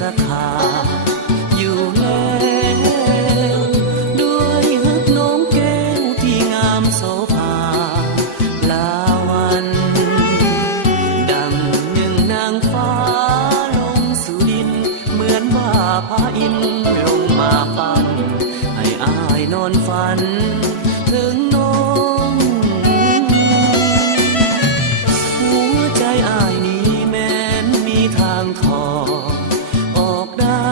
จะขาดอยู่แล้วด้วยฮึกน้องแก้วที่งามโสภาลาวันดังหนึ่งนางฟ้าลงสู่ดินเหมือนว่าพระอินทร์ลงมาปั้นให้อายนอนฝันถึงน้องหัวใจอายนี้แม้นมีทางทอออกได้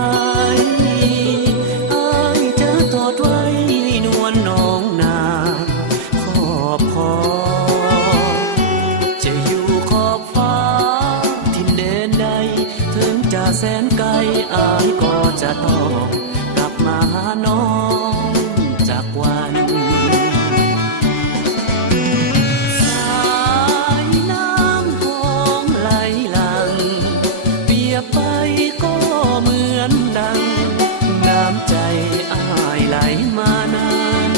อายจะทอดไว้นวลน้องนาขอบคอจะอยู่ขอบฟ้าทินแดนใดถึงจะแสนไกลอายก็จะต้องกลับมาหาน้องจากวันสายน้ำของไหลหลังเปรียบไปก็เหมือนดังน้ำใจอ้ายไหลมานาน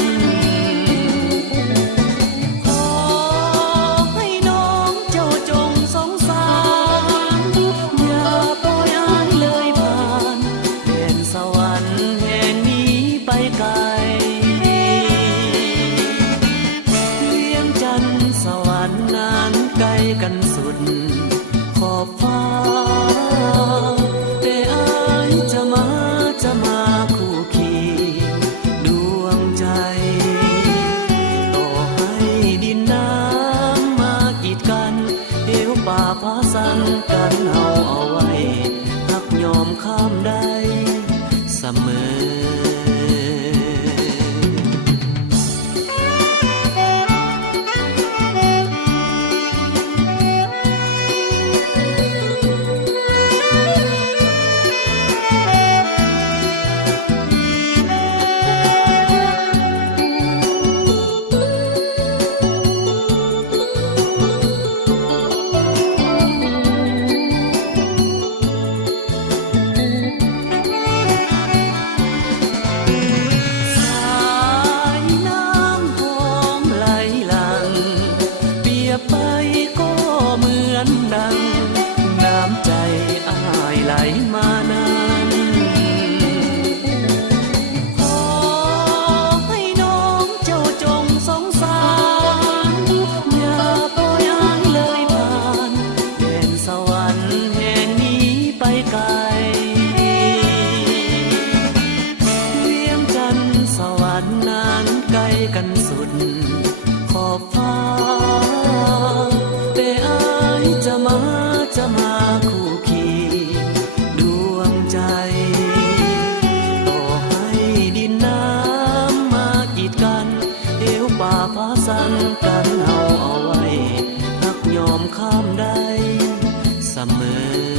ขอให้น้องเจ้าจงสงสารอย่าปล่อยอ้ายเลยผ่านแดนสวรรค์แห่งนี้ไปไกลเวียงจันทร์สวรรค์นั้นไกลกันสุดขอบฟ้าแต่อ้ายจะมาคู่เคียงดวงใจต่อให้ดินน้ำมากีดกันเดี๋ยวป่าพาสันกันเอาไว้หักยอมข้ามได้เสมอน้ำใจอ้ายไหลมานานขอให้น้องเจ้าจงสงสารอย่าปล่อยอ้ายเลยผ่านแดนสวรรค์แห่งนี้ไปไกลเวียงจันทร์สวรรค์นั้นไกลกันสุดขอบฟ้าแต่อ้ายจะมาคู่เคียงดวงใจต่อให้ดินน้ำมากีดกันเดี๋ยวป่าพาสันกันเอาไว้หักยอมข้ามได้เสมอ